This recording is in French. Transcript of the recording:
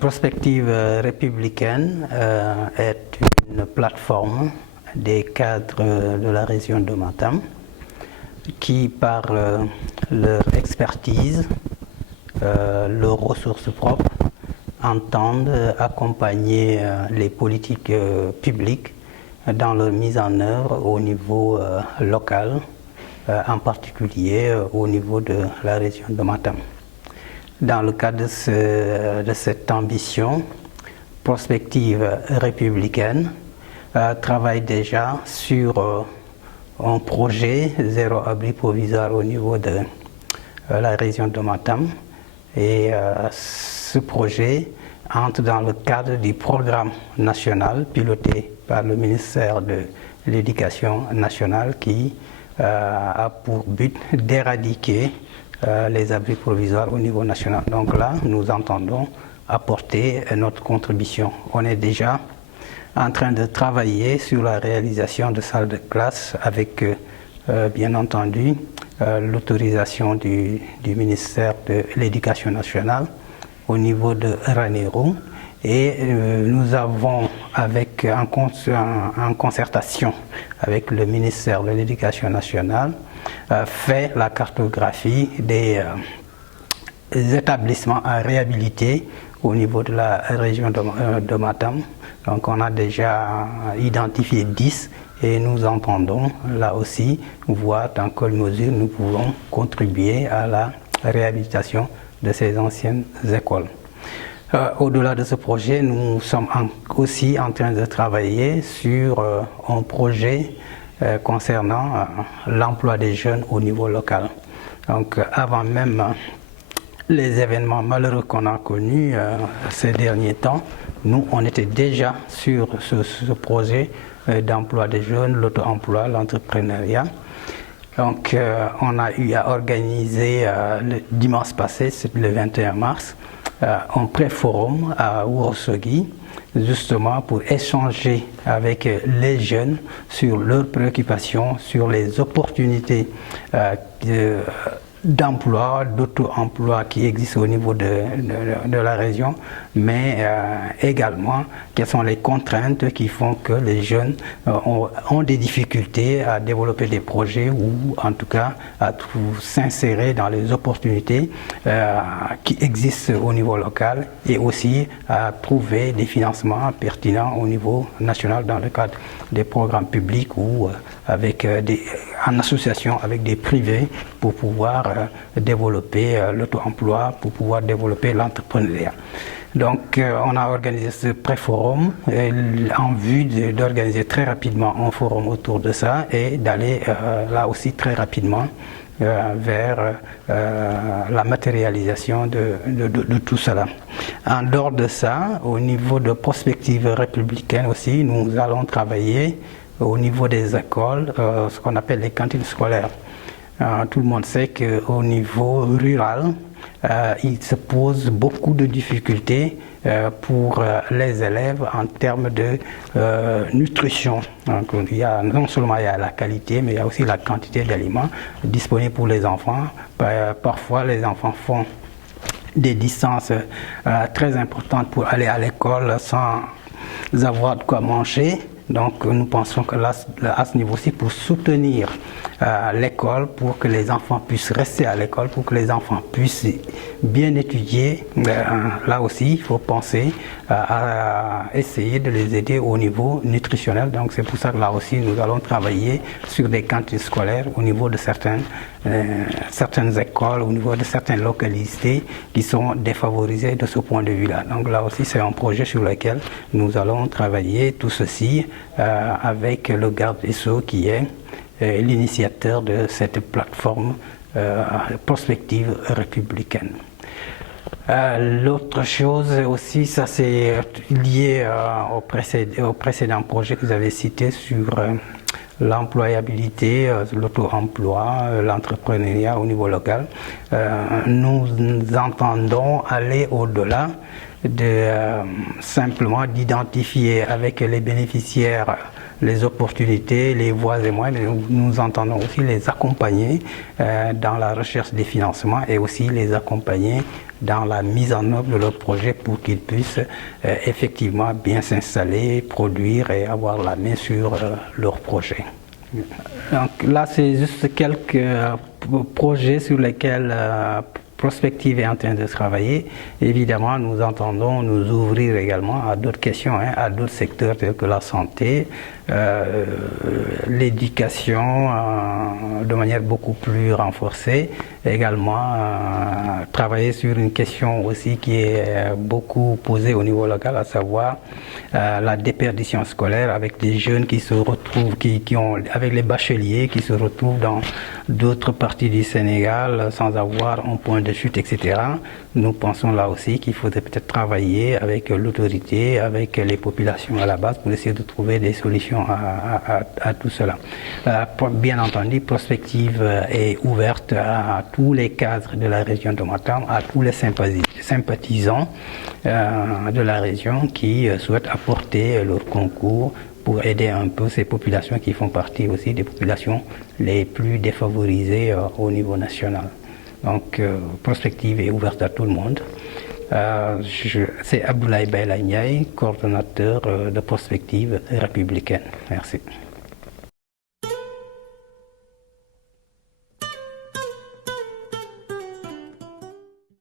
Prospective républicaine est une plateforme des cadres de la région de Matam qui, par leur expertise, leurs ressources propres, entendent accompagner les politiques publiques dans leur mise en œuvre au niveau local, en particulier au niveau de la région de Matam. Dans le cadre de cette ambition, Prospective républicaine travaille déjà sur un projet zéro abri provisoire au niveau de la région de Matam. Et ce projet entre dans le cadre du programme national piloté par le ministère de l'Éducation nationale qui a pour but d'éradiquer les abris provisoires au niveau national. Donc là, nous entendons apporter notre contribution. On est déjà en train de travailler sur la réalisation de salles de classe avec, bien entendu, l'autorisation du ministère de l'Éducation nationale au niveau de Ranérou. Et nous avons, en concertation avec le ministère de l'Éducation nationale, fait la cartographie des établissements à réhabiliter au niveau de la région de Matam. Donc on a déjà identifié 10 et nous entendons là aussi voir dans quelle mesure nous pouvons contribuer à la réhabilitation de ces anciennes écoles. Au-delà de ce projet, nous sommes aussi en train de travailler sur un projet concernant l'emploi des jeunes au niveau local. Donc avant même les événements malheureux qu'on a connus ces derniers temps, nous on était déjà sur ce projet d'emploi des jeunes, l'auto-emploi, l'entrepreneuriat. Donc on a eu à organiser le dimanche passé, c'est le 21 mars, un pré-forum à Ourossogui, justement pour échanger avec les jeunes sur leurs préoccupations, sur les opportunités d'emploi, d'auto-emploi qui existent au niveau de la région, mais également quelles sont les contraintes qui font que les jeunes ont des difficultés à développer des projets ou en tout cas à s'insérer dans les opportunités qui existent au niveau local et aussi à trouver des financements pertinents au niveau national dans le cadre des programmes publics ou en association avec des privés pour pouvoir développer l'auto-emploi, pour pouvoir développer l'entrepreneuriat. Donc on a organisé ce pré-forum en vue d'organiser très rapidement un forum autour de ça et d'aller là aussi très rapidement vers la matérialisation de tout cela. En dehors de ça, au niveau de Prospective républicaine aussi, nous allons travailler au niveau des écoles, ce qu'on appelle les cantines scolaires. Tout le monde sait qu'au niveau rural, il se pose beaucoup de difficultés pour les élèves en termes de nutrition. Donc, non seulement il y a la qualité, mais il y a aussi la quantité d'aliments disponibles pour les enfants. Parfois, les enfants font des distances très importantes pour aller à l'école sans avoir de quoi manger. Donc nous pensons que là, à ce niveau-ci, pour soutenir l'école, pour que les enfants puissent rester à l'école, pour que les enfants puissent bien étudier, là aussi il faut penser à essayer de les aider au niveau nutritionnel. Donc c'est pour ça que là aussi nous allons travailler sur des cantines scolaires au niveau de certaines écoles, au niveau de certaines localités qui sont défavorisées de ce point de vue-là. Donc là aussi c'est un projet sur lequel nous allons travailler tout ceci avec le garde des Sceaux qui est l'initiateur de cette plateforme Prospective républicaine. L'autre chose aussi, ça c'est lié au précédent projet que vous avez cité sur l'employabilité, l'auto-emploi, l'entrepreneuriat au niveau local. Nous entendons aller au-delà de simplement d'identifier avec les bénéficiaires les opportunités, les voies et moyens. Nous entendons aussi les accompagner dans la recherche des financements et aussi les accompagner dans la mise en œuvre de leur projet pour qu'ils puissent effectivement bien s'installer, produire et avoir la main sur leur projet. Donc là, c'est juste quelques projets sur lesquels Prospective est en train de travailler. Évidemment, nous entendons nous ouvrir également à d'autres questions, à d'autres secteurs tels que la santé, l'éducation de manière beaucoup plus renforcée. Également, travailler sur une question aussi qui est beaucoup posée au niveau local, à savoir la déperdition scolaire avec des jeunes qui se retrouvent, avec les bacheliers qui se retrouvent dans d'autres parties du Sénégal sans avoir un point de chute, etc. Nous pensons là aussi qu'il faudrait peut-être travailler avec l'autorité, avec les populations à la base pour essayer de trouver des solutions à tout cela. Bien entendu, Prospective est ouverte à tous les cadres de la région de Matam, à tous les sympathisants de la région qui souhaitent apporter leur concours pour aider un peu ces populations qui font partie aussi des populations les plus défavorisées au niveau national. Donc, Prospective est ouverte à tout le monde. C'est Abdoulaye Baïla Ndiaye, coordonnateur de Prospective républicaine. Merci.